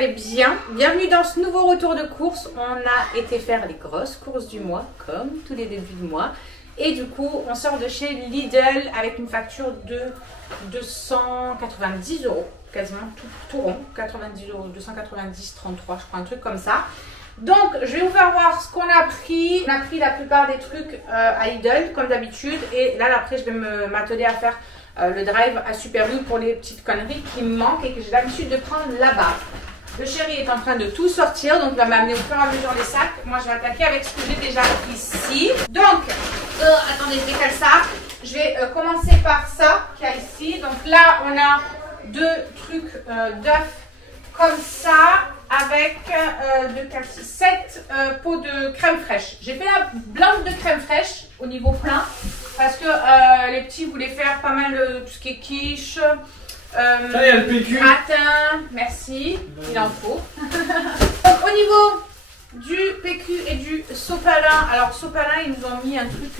allez bien. Bienvenue dans ce nouveau retour de course. On a été faire les grosses courses du mois, comme tous les débuts du mois. Et du coup, on sort de chez Lidl avec une facture de 290 €, quasiment tout rond, 90 €, 290, 33, je crois, un truc comme ça. Donc, je vais vous faire voir ce qu'on a pris. On a pris la plupart des trucs à Lidl, comme d'habitude. Et là, après, je vais m'atteler à faire le drive à Super U pour les petites conneries qui me manquent et que j'ai l'habitude de prendre là-bas. Le chéri est en train de tout sortir, donc il va m'amener au fur et à mesure les sacs. Moi, je vais attaquer avec ce que j'ai déjà ici. Donc, attendez, je décale ça. Je vais commencer par ça qu'il y a ici. Donc là, on a deux trucs d'œufs comme ça, avec 7 pots de crème fraîche. J'ai fait la blinde de crème fraîche au niveau plein, parce que les petits voulaient faire pas mal tout ce qui est quiche. Ça y est, le PQ. Gratin, merci, il en faut. Donc, au niveau du PQ et du sopalin, alors sopalin, ils nous ont mis un truc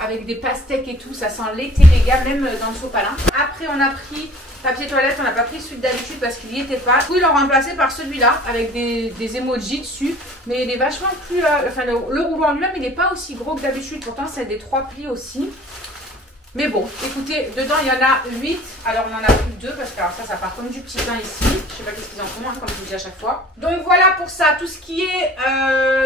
avec des pastèques et tout, ça sent l'été les gars, même dans le sopalin. Après, on a pris papier toilette, on n'a pas pris celui d'habitude parce qu'il n'y était pas. Du coup, ils l'ont remplacé par celui-là avec des emojis dessus, mais il est vachement plus. Enfin, le rouleau en lui-même, il n'est pas aussi gros que d'habitude, pourtant, c'est des 3 plis aussi. Mais bon, écoutez, dedans il y en a 8, alors on en a plus 2 parce que alors ça part comme du petit pain ici. Je sais pas qu'est-ce qu'ils en font, hein, comme je vous dis à chaque fois. Donc voilà pour ça, tout ce qui est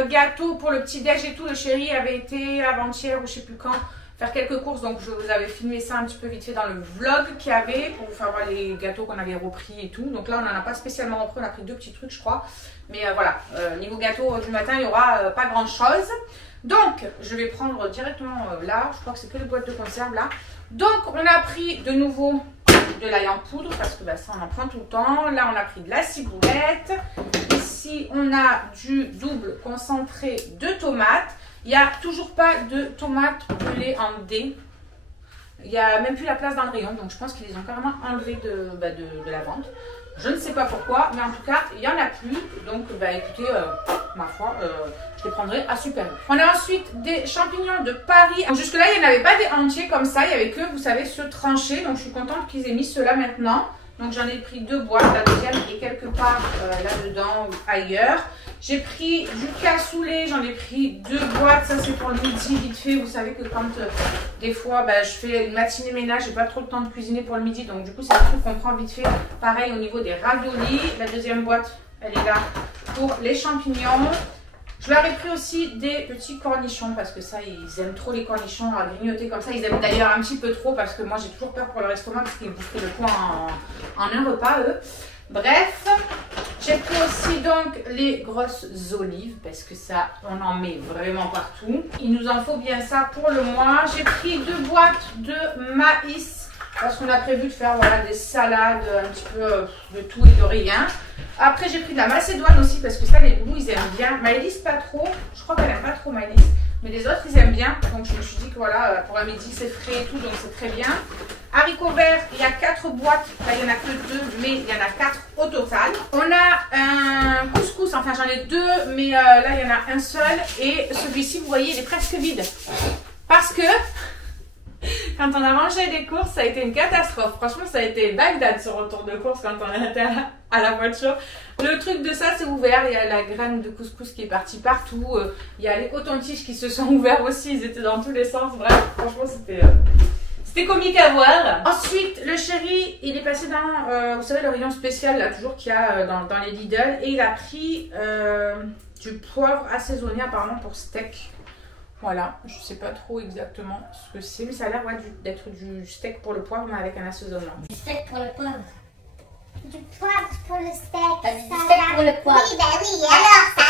gâteau pour le petit déj et tout, le chéri avait été avant-hier ou je sais plus quand faire quelques courses, donc je vous avais filmé ça un petit peu vite fait dans le vlog qu'il y avait pour vous faire voir les gâteaux qu'on avait repris et tout. Donc là on n'en a pas spécialement repris, on a pris 2 petits trucs je crois. Mais voilà, niveau gâteau du matin il n'y aura pas grand chose. Donc, je vais prendre directement là, je crois que c'est que les boîtes de conserve là. Donc, on a pris de nouveau de l'ail en poudre parce que bah, ça on en prend tout le temps. Là, on a pris de la ciboulette. Ici, on a du double concentré de tomates. Il n'y a toujours pas de tomates brûlées en dés. Il n'y a même plus la place dans le rayon, donc je pense qu'ils les ont carrément enlevées de la vente. Je ne sais pas pourquoi, mais en tout cas, il n'y en a plus. Donc, bah écoutez, ma foi, je les prendrai à Super U. On a ensuite des champignons de Paris. Jusque-là, il n'y en avait pas des entiers comme ça. Il n'y avait que, vous savez, ceux tranchés. Donc, je suis contente qu'ils aient mis ceux-là maintenant. Donc, j'en ai pris 2 boîtes. La deuxième est quelque part là-dedans ou ailleurs. J'ai pris du cassoulet. J'en ai pris 2 boîtes. Ça, c'est pour le midi, vite fait. Vous savez que quand, des fois, bah, je fais une matinée ménage, j'ai pas trop le temps de cuisiner pour le midi. Donc, du coup, c'est un truc qu'on prend vite fait. Pareil au niveau des raviolis. La deuxième boîte, elle est là pour les champignons. Je leur ai pris aussi des petits cornichons parce que ça, ils aiment trop les cornichons à grignoter comme ça. Ils aiment d'ailleurs un petit peu trop parce que moi, j'ai toujours peur pour leur estomac parce qu'ils boufferaient le poids en un repas, eux. Bref, j'ai pris aussi donc les grosses olives parce que ça, on en met vraiment partout. Il nous en faut bien ça pour le mois. J'ai pris 2 boîtes de maïs parce qu'on a prévu de faire voilà, des salades, un petit peu de tout et de rien. Après, j'ai pris de la macédoine aussi parce que ça, les loulous, ils aiment bien. Maëlys, pas trop. Je crois qu'elle n'aime pas trop Maëlys. Mais les autres, ils aiment bien. Donc, je me suis dit que voilà, pour un midi, c'est frais et tout. Donc, c'est très bien. Haricots verts, il y a 4 boîtes. Enfin, il n'y en a que 2, mais il y en a 4 au total. On a un couscous. Enfin, j'en ai 2, mais là, il y en a un seul. Et celui-ci, vous voyez, il est presque vide. Parce que quand on a mangé des courses, ça a été une catastrophe. Franchement, ça a été Bagdad ce retour de course quand on était à la voiture. Le truc de ça, c'est ouvert. Il y a la graine de couscous qui est partie partout. Il y a les cotons-tiges qui se sont ouverts aussi. Ils étaient dans tous les sens. Bref, franchement, c'était comique à voir. Ensuite, le chéri, il est passé dans, vous savez, le rayon spécial, là, toujours qu'il y a dans les Lidl. Et il a pris du poivre assaisonné, apparemment, pour steak. Voilà, je sais pas trop exactement ce que c'est, mais ça a l'air ouais, d'être du steak pour le poivre, mais avec un assaisonnement. Du steak pour le poivre. Du poivre pour le steak. Du steak pour le poivre. Oui, bah oui, alors ça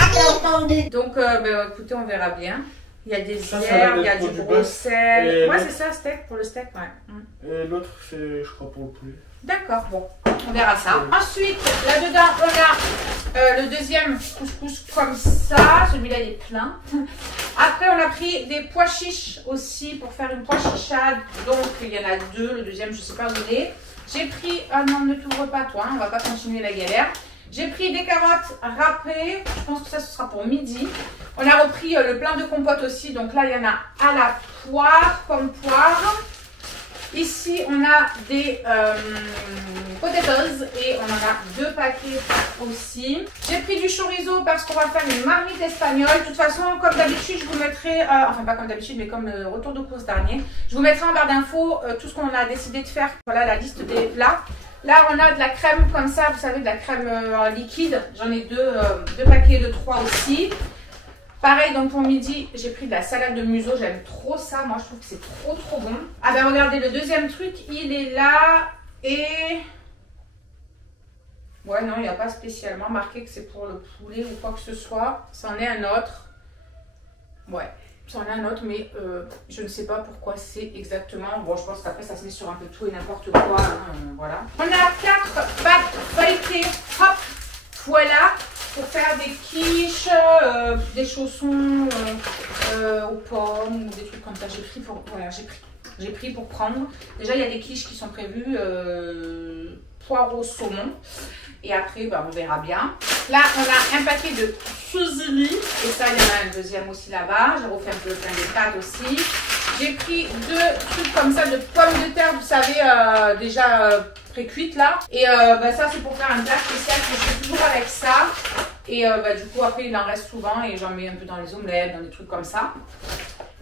arrive. Donc, bah, écoutez, on verra bien. Il y a des herbes, il y a du gros sel. Ouais, c'est ça, steak pour le steak, ouais. Et l'autre, c'est, je crois, pour le poulet. D'accord, bon, on verra ça. Ensuite, là-dedans, on a le deuxième couscous comme ça. Celui-là, il est plein. Après, on a pris des pois chiches aussi pour faire une pois chichade. Donc, il y en a 2. Le deuxième, je ne sais pas où il est. J'ai pris... Ah non, ne t'ouvre pas, toi. Hein, on ne va pas continuer la galère. J'ai pris des carottes râpées. Je pense que ça, ce sera pour midi. On a repris le plein de compote aussi. Donc là, il y en a à la poire, comme poire. Ici, on a des potatoes et on en a 2 paquets aussi. J'ai pris du chorizo parce qu'on va faire une marmite espagnole. De toute façon, comme d'habitude, je vous mettrai, enfin pas comme d'habitude, mais comme le retour de course dernier, je vous mettrai en barre d'infos tout ce qu'on a décidé de faire. Voilà la liste des plats. Là, on a de la crème comme ça, vous savez, de la crème liquide. J'en ai 2 paquets de 3 aussi. Pareil, donc pour midi, j'ai pris de la salade de museau. J'aime trop ça. Moi, je trouve que c'est trop bon. Ah ben, regardez, le deuxième truc, il est là. Et... ouais, non, il n'y a pas spécialement marqué que c'est pour le poulet ou quoi que ce soit. C'en est un autre. Ouais, c'en est un autre, mais je ne sais pas pourquoi c'est exactement. Bon, je pense qu'après, ça se met sur un peu tout et n'importe quoi. Hein, voilà. On a 4 pâtes feuilletées. Hop, voilà. Pour faire des quiches, des chaussons aux pommes ou des trucs comme ça. J'ai pris pour, voilà, j'ai pris pour prendre. Déjà, il y a des quiches qui sont prévues poireaux saumon. Et après, bah, on verra bien. Là, on a un paquet de fusilli. Et ça, il y en a un deuxième aussi là-bas. J'ai refait un peu plein des pâtes aussi. J'ai pris 2 trucs comme ça de pommes de terre, vous savez, déjà pré-cuites là. Et bah, ça, c'est pour faire un plat spécial que je fais toujours avec ça. Et bah, du coup, après, il en reste souvent et j'en mets un peu dans les omelettes, dans des trucs comme ça.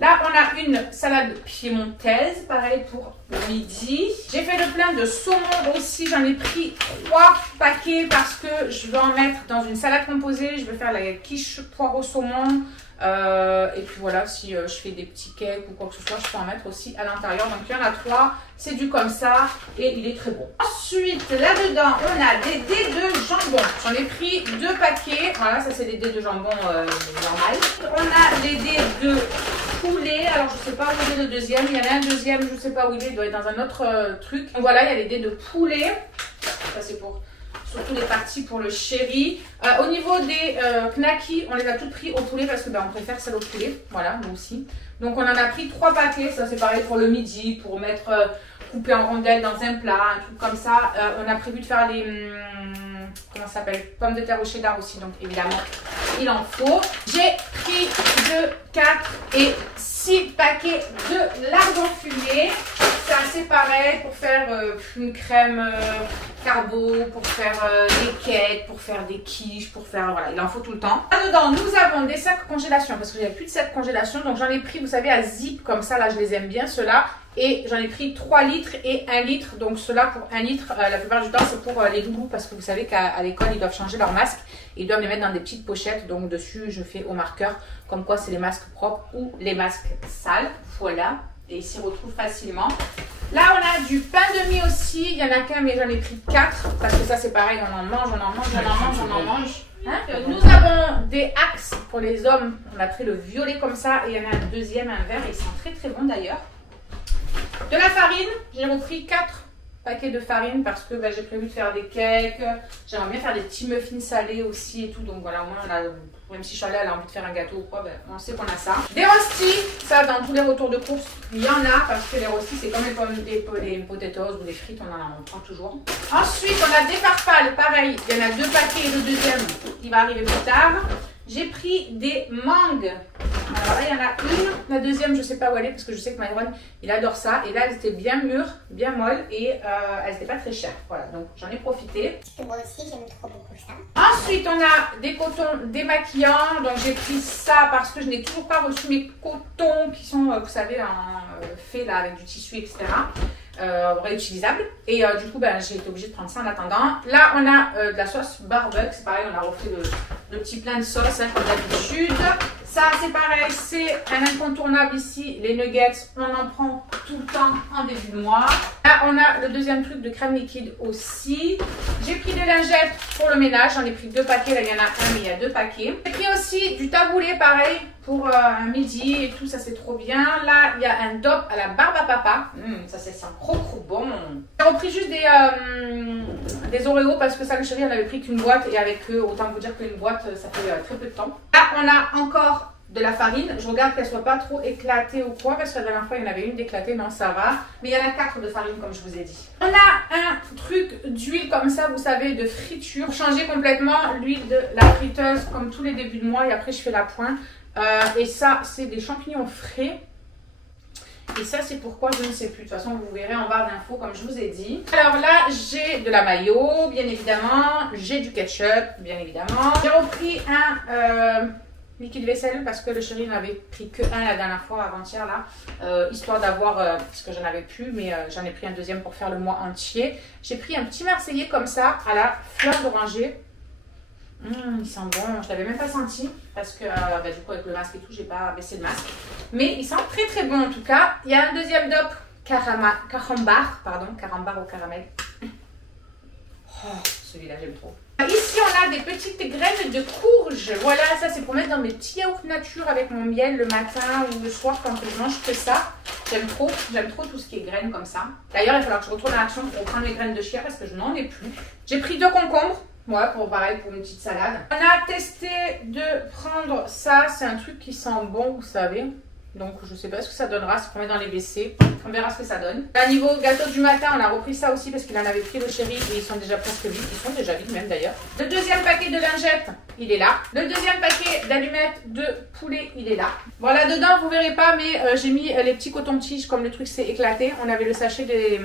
Là, on a une salade piémontaise, pareil pour midi. J'ai fait le plein de saumon aussi. J'en ai pris 3 paquets parce que je vais en mettre dans une salade composée. Je vais faire la quiche poireau saumon. Et puis voilà, si je fais des petits cakes ou quoi que ce soit, je peux en mettre aussi à l'intérieur. Donc il y en a 3, c'est du comme ça et il est très bon. Ensuite, là-dedans, on a des dés de jambon. J'en ai pris 2 paquets. Voilà, ça c'est des dés de jambon normal. On a des dés de poulet. Alors je sais pas où il est le deuxième. Il y en a un deuxième, je sais pas où il est. Il doit être dans un autre truc. Donc voilà, il y a les dés de poulet. Ça c'est pour... surtout les parties pour le chéri. Au niveau des knackis, on les a toutes pris au poulet parce que ben, on préfère celle au poulet. Voilà, nous aussi. Donc on en a pris 3 paquets. Ça c'est pareil pour le midi, pour mettre coupé en rondelles dans un plat, un truc comme ça. On a prévu de faire les comment ça s'appelle, pommes de terre au cheddar aussi. Donc évidemment, il en faut. J'ai pris 2, 4 et 6 paquets de lardons fumés. C'est assez pareil pour faire une crème carbo, pour faire des cakes, pour faire des quiches, pour faire... voilà, il en faut tout le temps. Là-dedans, nous avons des sacs congélation parce que j'ai plus de sacs congélation. Donc j'en ai pris, vous savez, à zip comme ça. Là, je les aime bien, ceux-là. Et j'en ai pris 3 litres et 1 litre. Donc ceux-là, pour 1 litre, la plupart du temps, c'est pour les doudous. Parce que vous savez qu'à l'école, ils doivent changer leur masque. Ils doivent les mettre dans des petites pochettes. Donc dessus, je fais au marqueur comme quoi c'est les masques propres ou les masques sales. Voilà. Et ils s'y retrouvent facilement. Là, on a du pain de mie aussi. Il n'y en a qu'un, mais j'en ai pris 4. Parce que ça, c'est pareil. On en mange, on en mange, on en mange, on en mange. Hein? Nous avons des axes pour les hommes. On a pris le violet comme ça. Et il y en a un deuxième, un vert. Ils sont très très bons d'ailleurs. De la farine. J'ai repris 4 paquets de farine parce que bah, j'ai prévu de faire des cakes. J'aimerais bien faire des petits muffins salés aussi et tout. Donc voilà, au moins, on a, même si Charlotte a envie de faire un gâteau ou quoi, ben, on sait qu'on a ça. Des rostis, ça dans tous les retours de course, il y en a parce que les rostis, c'est comme les potatoes ou les frites, on prend toujours. Ensuite, on a des farfales, pareil, il y en a 2 paquets et le deuxième, il va arriver plus tard. J'ai pris des mangues. Alors là, il y en a une. La deuxième, je ne sais pas où elle est parce que je sais que Myron, il adore ça. Et là, elles étaient bien mûres, bien molles et elles n'étaient pas très chères. Voilà, donc j'en ai profité. Moi aussi, j'aime trop beaucoup ça. Ensuite, on a des cotons démaquillants. Donc j'ai pris ça parce que je n'ai toujours pas reçu mes cotons qui sont, vous savez, faits là avec du tissu, etc. Réutilisable. Et du coup, ben, j'ai été obligée de prendre ça en attendant. Là, on a de la sauce barbecue. C'est pareil, on a refait le petit plein de sauce hein, comme d'habitude. Ça, c'est pareil, c'est un incontournable ici. Les nuggets, on en prend tout le temps en début de mois. Là, on a le deuxième truc de crème liquide aussi. J'ai pris des lingettes pour le ménage. J'en ai pris 2 paquets. Là, il y en a un, mais il y a 2 paquets. J'ai pris aussi du taboulé, pareil, pour un midi et tout. Ça, c'est trop bien. Là, il y a un dop à la barbe à papa. Ça, c'est trop bon. J'ai repris juste des Oreos parce que ça, le chéri, on avait pris qu'une boîte. Et avec eux, autant vous dire qu'une boîte, ça fait très peu de temps. Là, on a encore de la farine. Je regarde qu'elle soit pas trop éclatée ou quoi parce que la dernière fois il y en avait une d'éclatée, non ça va, mais il y en a 4 de farine comme je vous ai dit. On a un truc d'huile comme ça, vous savez, de friture pour changer complètement l'huile de la friteuse comme tous les débuts de mois et après je fais la pointe et ça c'est des champignons frais Et ça, c'est pourquoi je ne sais plus. De toute façon, vous verrez en barre d'infos, comme je vous ai dit. Alors là, j'ai de la mayo, bien évidemment. J'ai du ketchup, bien évidemment. J'ai repris un liquide vaisselle parce que le chéri n'avait pris que un la dernière fois, avant-hier, là. Histoire d'avoir, parce que j'en avais plus, mais j'en ai pris un deuxième pour faire le mois entier. J'ai pris un petit Marseillais comme ça, à la fleur d'oranger. Il sent bon, je l'avais même pas senti parce que du coup avec le masque et tout, j'ai pas baissé le masque. Mais il sent très très bon en tout cas. Il y a un deuxième DOP carambar au caramel. Oh, celui-là j'aime trop. Ici on a des petites graines de courge. Voilà, ça c'est pour mettre dans mes petits yaourts nature avec mon miel le matin ou le soir quand je mange que ça. J'aime trop tout ce qui est graines comme ça. D'ailleurs il va falloir que je retourne à l'action pour prendre les graines de chia parce que je n'en ai plus. J'ai pris 2 concombres. Ouais, pour une petite salade. On a testé de prendre ça. C'est un truc qui sent bon, vous savez. Donc, je sais pas ce que ça donnera. C'est pour mettre dans les WC. On verra ce que ça donne. À niveau gâteau du matin, on a repris ça aussi parce qu'il en avait pris le chéri et ils sont déjà presque vides. Ils sont déjà vides même d'ailleurs. Le deuxième paquet de lingettes, il est là. Le deuxième paquet d'allumettes de poulet, il est là. Voilà, dedans, vous verrez pas, mais j'ai mis les petits cotons-tiges comme le truc s'est éclaté. On avait le sachet des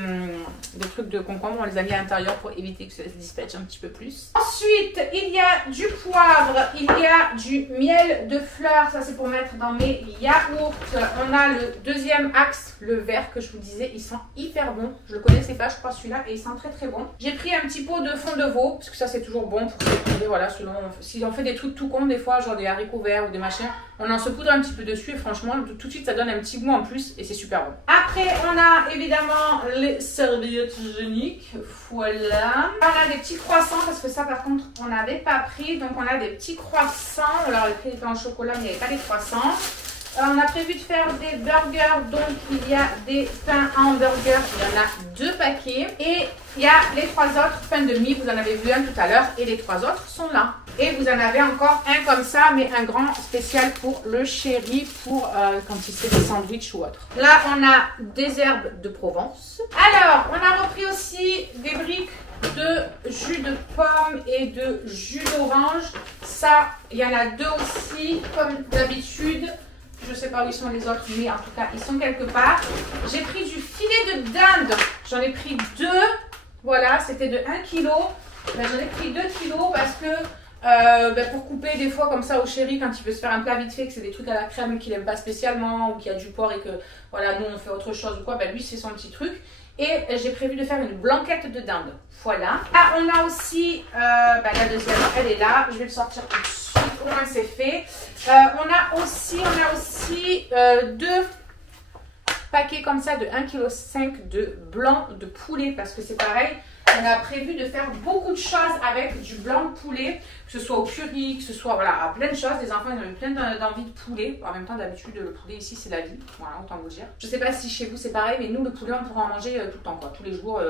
trucs de concombre. On les a mis à l'intérieur pour éviter que ça se dispatche un petit peu plus. Ensuite, il y a du poivre. Il y a du miel de fleurs. Ça, c'est pour mettre dans mes yaourts. On a le deuxième axe, le vert que je vous disais, il sent hyper bon. Je le connaissais pas, je crois, celui-là, et il sent très très bon. J'ai pris un petit pot de fond de veau, parce que ça c'est toujours bon pour se poudrer, voilà, selon, si on fait des trucs tout cons des fois, genre des haricots verts ou des machins, on en se poudre un petit peu dessus et franchement, tout de suite ça donne un petit goût en plus et c'est super bon. Après, on a évidemment les serviettes hygiéniques, voilà. On a des petits croissants, parce que ça par contre, on n'avait pas pris, donc on a des petits croissants. Alors les prix étaient en chocolat, mais il n'y avait pas les croissants. On a prévu de faire des burgers, donc il y a des pains à hamburger, il y en a 2 paquets. Et il y a les 3 autres pains de mie, vous en avez vu un tout à l'heure, et les 3 autres sont là. Et vous en avez encore un comme ça, mais un grand spécial pour le chéri, pour quand il fait des sandwichs ou autre. Là, on a des herbes de Provence. Alors, on a repris aussi des briques de jus de pomme et de jus d'orange. Ça, il y en a 2 aussi, comme d'habitude. Je ne sais pas où ils sont les autres, mais en tout cas, ils sont quelque part. J'ai pris du filet de dinde. J'en ai pris 2. Voilà, c'était de 1 kg. Ben, j'en ai pris 2 kg parce que pour couper des fois comme ça au chéri, quand il veut se faire un plat vite fait, que c'est des trucs à la crème qu'il n'aime pas spécialement, ou qu'il y a du porc et que voilà, nous on fait autre chose ou quoi, ben, lui c'est son petit truc. Et j'ai prévu de faire une blanquette de dinde. Voilà. Là, on a aussi la deuxième, elle est là. Je vais le sortir tout de suite. Au moins c'est fait. On a aussi 2 paquets comme ça de 1,5 kg de blanc de poulet parce que c'est pareil. On a prévu de faire beaucoup de choses avec du blanc de poulet, que ce soit au curry, que ce soit voilà, plein de choses. Les enfants ils ont eu plein d'envie de poulet. En même temps, d'habitude, le poulet ici c'est la vie. Voilà, autant vous dire. Je sais pas si chez vous c'est pareil, mais nous le poulet on pourra en manger tout le temps, quoi. Tous les jours,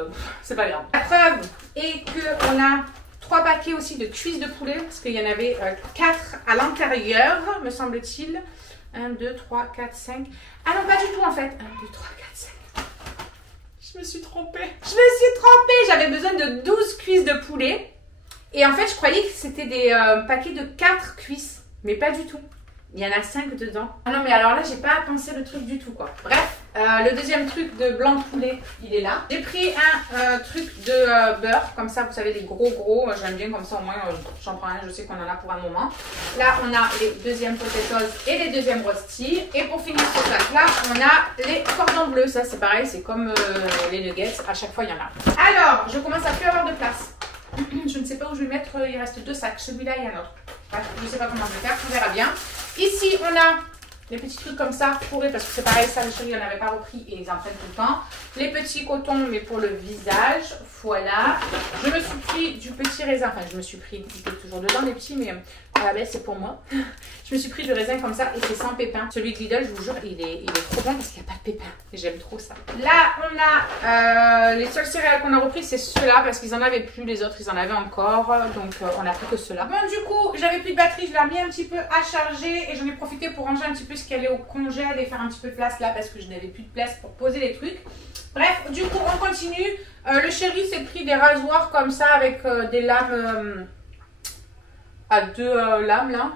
c'est pas grave. La preuve est qu'on a 3 paquets aussi de cuisses de poulet, parce qu'il y en avait 4 à l'intérieur, me semble-t-il. 1, 2, 3, 4, 5. Ah non, pas du tout en fait. 1, 2, 3, 4, 5. Je me suis trompée. J'avais besoin de 12 cuisses de poulet. Et en fait, je croyais que c'était des paquets de 4 cuisses. Mais pas du tout. Il y en a 5 dedans. Ah non, mais alors là, j'ai pas pensé le truc du tout, quoi. Bref, le deuxième truc de blanc de poulet, il est là. J'ai pris un truc de beurre, comme ça, vous savez, les gros. J'aime bien comme ça, au moins, j'en prends un, je sais qu'on en a pour un moment. Là, on a les deuxièmes potatoes et les deuxièmes roasties. Et pour finir ce sac-là, on a les cordons bleus. Ça, c'est pareil, c'est comme les nuggets. À chaque fois, il y en a. Alors, je commence à plus avoir de place. Je ne sais pas où je vais mettre, il reste 2 sacs. Celui-là et un autre. Je ne sais pas comment je vais faire, on verra bien. Ici, on a les petits trucs comme ça, fourrés, parce que c'est pareil, ça, le chéri, il n'en avait pas repris et ils en prennent tout le temps. Les petits cotons, mais pour le visage, voilà. Je me suis pris du petit raisin, enfin, je me suis pris, il est toujours dedans, les petits, mais à la baisse, c'est pour moi. Je me suis pris du raisin comme ça et c'est sans pépins. Celui de Lidl, je vous jure, il est trop bon parce qu'il n'y a pas de pépins. J'aime trop ça. Là, on a les seuls céréales qu'on a repris, c'est ceux-là parce qu'ils en avaient plus. Les autres, ils en avaient encore. Donc, on a pris que ceux-là. Bon, du coup, j'avais plus de batterie. Je l'ai remis un petit peu à charger et j'en ai profité pour ranger un petit peu ce qui allait au congèle et faire un petit peu de place là parce que je n'avais plus de place pour poser les trucs. Bref, du coup, on continue. Le chéri s'est pris des rasoirs comme ça avec des lames à 2 lames là.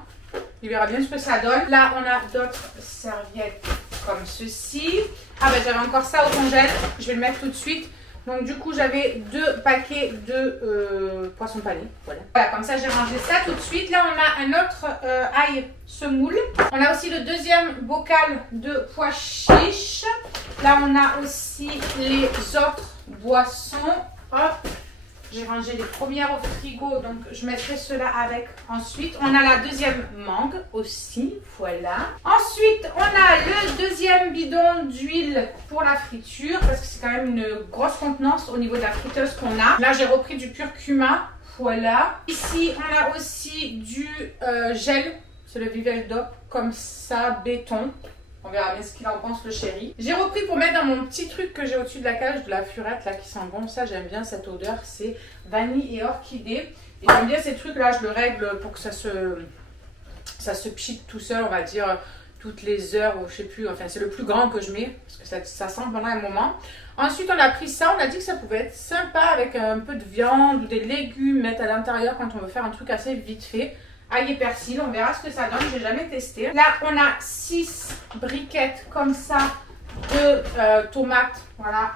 Il verra bien ce que ça donne. Là, on a d'autres serviettes comme ceci. Ah ben j'avais encore ça au congèle, je vais le mettre tout de suite. Donc du coup j'avais 2 paquets de poisson pané, voilà. Voilà, comme ça j'ai rangé ça tout de suite. Là on a un autre ail semoule. On a aussi le deuxième bocal de pois chiches. Là on a aussi les autres boissons. Hop, j'ai rangé les premières au frigo, donc je mettrai cela avec. Ensuite, on a la deuxième mangue aussi, voilà. Ensuite, on a le deuxième bidon d'huile pour la friture, parce que c'est quand même une grosse contenance au niveau de la friteuse qu'on a. Là, j'ai repris du curcuma, voilà. Ici, on a aussi du gel, c'est le Viveldop, comme ça, béton. On verra bien ce qu'il en pense le chéri. J'ai repris pour mettre dans mon petit truc que j'ai au-dessus de la cage de la furette là qui sent bon. Ça j'aime bien cette odeur. C'est vanille et orchidée. Et j'aime bien ces trucs là. Je le règle pour que ça se pchite tout seul. On va dire toutes les heures ou je sais plus. Enfin c'est le plus grand que je mets. Parce que ça sent pendant un moment. Ensuite on a pris ça. On a dit que ça pouvait être sympa avec un peu de viande ou des légumes. Mettre à l'intérieur quand on veut faire un truc assez vite fait. Ail et persil, on verra ce que ça donne, j'ai jamais testé. Là, on a 6 briquettes comme ça de tomates, voilà,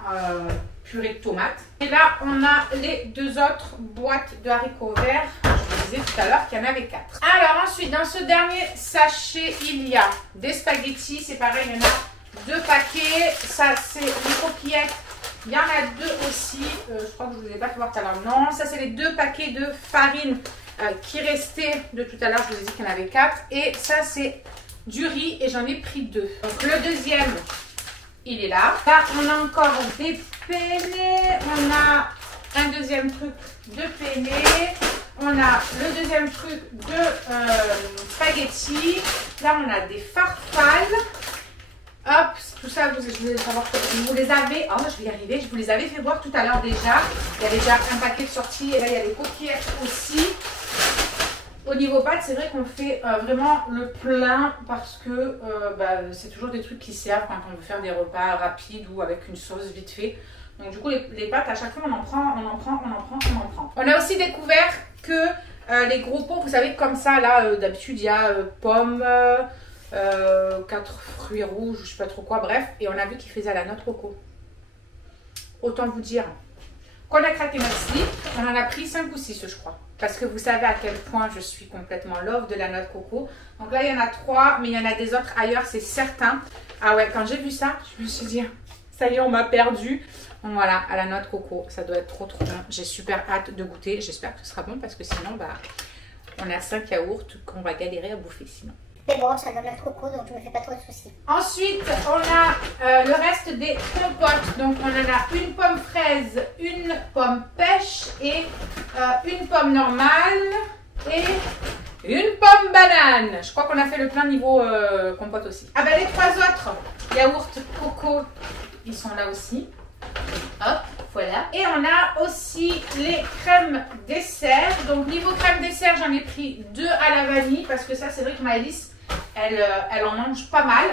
purée de tomates. Et là, on a les 2 autres boîtes de haricots verts. Je vous disais tout à l'heure qu'il y en avait 4. Alors ensuite, dans ce dernier sachet, il y a des spaghettis. C'est pareil, il y en a 2 paquets. Ça, c'est les coquillettes. Il y en a 2 aussi. Je crois que je ne vous ai pas fait voir tout à l'heure. Non, ça, c'est les 2 paquets de farine. Qui restait de tout à l'heure, je vous ai dit qu'il y en avait 4. Et ça, c'est du riz et j'en ai pris 2. Donc le deuxième, il est là. Là, on a encore des penne. On a un deuxième truc de penne. On a le deuxième truc de spaghetti. Là, on a des farfales. Hop, tout ça, je voulais savoir que vous les avez. Oh, je vais y arriver. Je vous les avais fait voir tout à l'heure déjà. Il y avait déjà un paquet de sorties et là, il y a les coquillettes aussi. Au niveau pâtes, c'est vrai qu'on fait vraiment le plein parce que c'est toujours des trucs qui servent quand on veut faire des repas rapides ou avec une sauce vite fait. Donc du coup, les pâtes, à chaque fois, on en prend. On a aussi découvert que les gros pots, vous savez, comme ça, là, d'habitude, il y a pommes, 4 fruits rouges, je sais pas trop quoi, bref. Et on a vu qu'ils faisaient à la noix de coco. Autant vous dire qu'on a craqué notre slip. On en a pris 5 ou 6, je crois. Parce que vous savez à quel point je suis complètement love de la noix de coco. Donc là, il y en a 3, mais il y en a des autres ailleurs, c'est certain. Ah ouais, quand j'ai vu ça, je me suis dit, ça y est, on m'a perdu. Donc voilà, à la noix de coco, ça doit être trop trop bon. J'ai super hâte de goûter. J'espère que ce sera bon parce que sinon, on a 5 yaourts qu'on va galérer à bouffer sinon. Mais bon, ça donne le coco, donc je me fais pas trop de soucis. Ensuite, on a le reste des compotes. Donc, on en a une pomme fraise, une pomme pêche et une pomme normale et une pomme banane. Je crois qu'on a fait le plein niveau compote aussi. Ah ben, les 3 autres yaourts coco, ils sont là aussi. Hop, voilà. Et on a aussi les crèmes dessert. Donc, niveau crème dessert, j'en ai pris 2 à la vanille parce que ça, c'est vrai que Maëlys, elle en mange pas mal.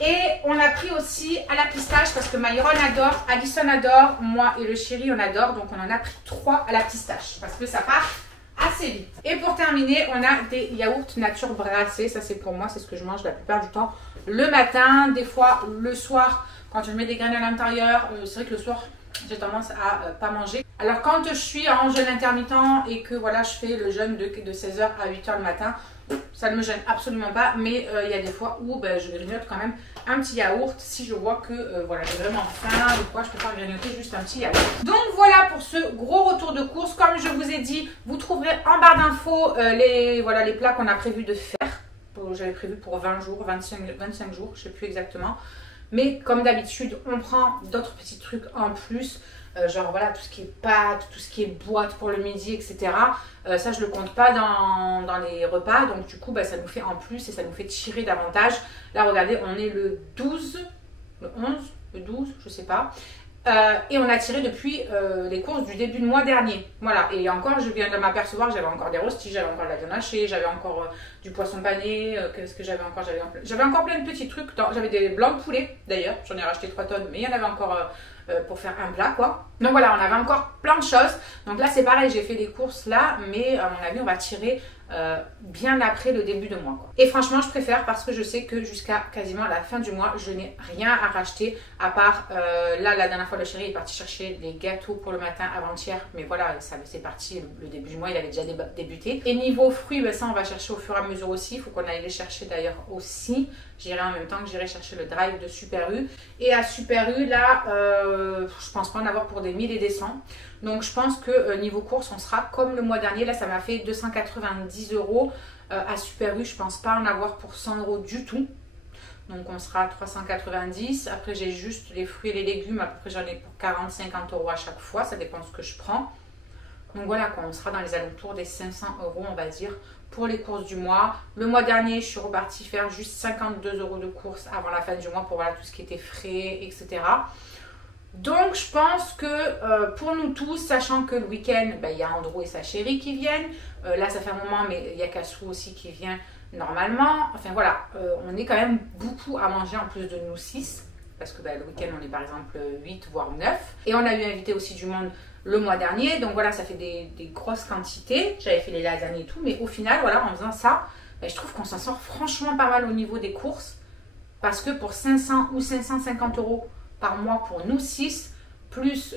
Et on a pris aussi à la pistache parce que Myron adore, Addison adore, moi et le chéri on adore. Donc on en a pris 3 à la pistache parce que ça part assez vite. Et pour terminer, on a des yaourts nature brassés. Ça c'est pour moi, c'est ce que je mange la plupart du temps le matin, des fois le soir quand je mets des graines à l'intérieur. C'est vrai que le soir j'ai tendance à pas manger. Alors quand je suis en jeûne intermittent et que voilà je fais le jeûne de 16h à 8h le matin, ça ne me gêne absolument pas, mais il y a des fois où je grignote quand même un petit yaourt si je vois que voilà, j'ai vraiment faim ou quoi, je peux pas grignoter juste un petit yaourt. Donc voilà pour ce gros retour de course. Comme je vous ai dit, vous trouverez en barre d'infos les plats qu'on a prévu de faire. J'avais prévu pour 20 jours, 25 jours, je sais plus exactement. Mais comme d'habitude, on prend d'autres petits trucs en plus. Genre voilà, tout ce qui est pâtes, tout ce qui est boîte pour le midi, etc. Ça, je le compte pas dans les repas. Donc du coup, ça nous fait en plus et ça nous fait tirer davantage. Là, regardez, on est le 12, le 11, le 12, je sais pas. Et on a tiré depuis les courses du début de mois dernier. Voilà, et encore, je viens de m'apercevoir, j'avais encore des rostis, j'avais encore de la viande hachée, j'avais encore du poisson pané. Qu'est-ce que j'avais encore? J'avais encore plein de petits trucs. J'avais des blancs de poulet, d'ailleurs. J'en ai racheté 3 tonnes, mais il y en avait encore pour faire un plat, quoi. Donc voilà, on avait encore plein de choses. Donc là, c'est pareil, j'ai fait des courses là, mais à mon avis, on va tirer bien après le début de mois, quoi. Et franchement je préfère parce que je sais que jusqu'à quasiment la fin du mois je n'ai rien à racheter à part là la dernière fois le chéri est parti chercher les gâteaux pour le matin avant-hier, mais voilà ça c'est parti le début du mois, il avait déjà débuté. Et niveau fruits, ben, ça on va chercher au fur et à mesure aussi, il faut qu'on aille les chercher d'ailleurs aussi. J'irai en même temps que j'irai chercher le drive de Super U. Et à Super U là je pense pas en avoir pour des 1000 et des 100. Donc je pense que niveau course on sera comme le mois dernier. Là ça m'a fait 290 €. À Super U je pense pas en avoir pour 100 € du tout. Donc on sera à 390. Après j'ai juste les fruits et les légumes. À peu près j'en ai pour 40-50 € à chaque fois. Ça dépend de ce que je prends. Donc voilà quoi, on sera dans les alentours des 500 € on va dire pour les courses du mois. Le mois dernier je suis repartie faire juste 52 € de courses avant la fin du mois pour voilà, tout ce qui était frais etc. Donc je pense que pour nous tous, sachant que le week-end, ben, il y a Andrew et sa chérie qui viennent. Là ça fait un moment mais il y a Kassou aussi qui vient normalement. Enfin voilà, on est quand même beaucoup à manger en plus de nous 6. Parce que ben, le week-end on est par exemple 8 voire 9. Et on a eu invité aussi du monde le mois dernier. Donc voilà, ça fait des grosses quantités. J'avais fait les lasagnes et tout. Mais au final, voilà, en faisant ça, ben, je trouve qu'on s'en sort franchement pas mal au niveau des courses. Parce que pour 500 ou 550 € par mois pour nous 6, plus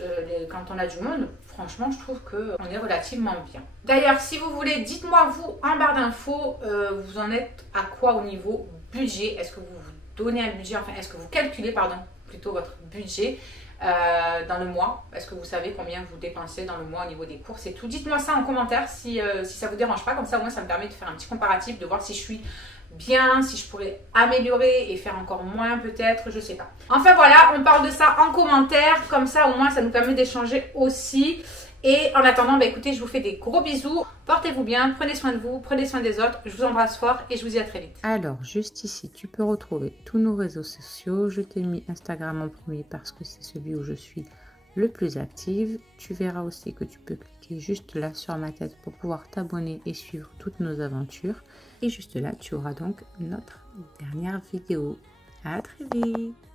quand on a du monde, franchement je trouve qu'on est relativement bien. D'ailleurs si vous voulez, dites-moi vous en barre d'infos, vous en êtes à quoi au niveau budget? Est-ce que vous vous donnez un budget, enfin est-ce que vous calculez pardon, plutôt votre budget dans le mois? Est-ce que vous savez combien vous dépensez dans le mois au niveau des courses et tout? Dites-moi ça en commentaire si ça vous dérange pas, comme ça au moins ça me permet de faire un petit comparatif, de voir si je suis bien, si je pourrais améliorer et faire encore moins peut-être, je sais pas. Enfin voilà, on parle de ça en commentaire, comme ça au moins ça nous permet d'échanger aussi. Et en attendant, bah, écoutez, je vous fais des gros bisous, portez-vous bien, prenez soin de vous, prenez soin des autres, je vous embrasse fort et je vous dis à très vite. Alors juste ici, tu peux retrouver tous nos réseaux sociaux. Je t'ai mis Instagram en premier parce que c'est celui où je suis le plus active. Tu verras aussi que tu peux cliquer juste là sur ma tête pour pouvoir t'abonner et suivre toutes nos aventures. Et juste là, tu auras donc notre dernière vidéo. À très vite!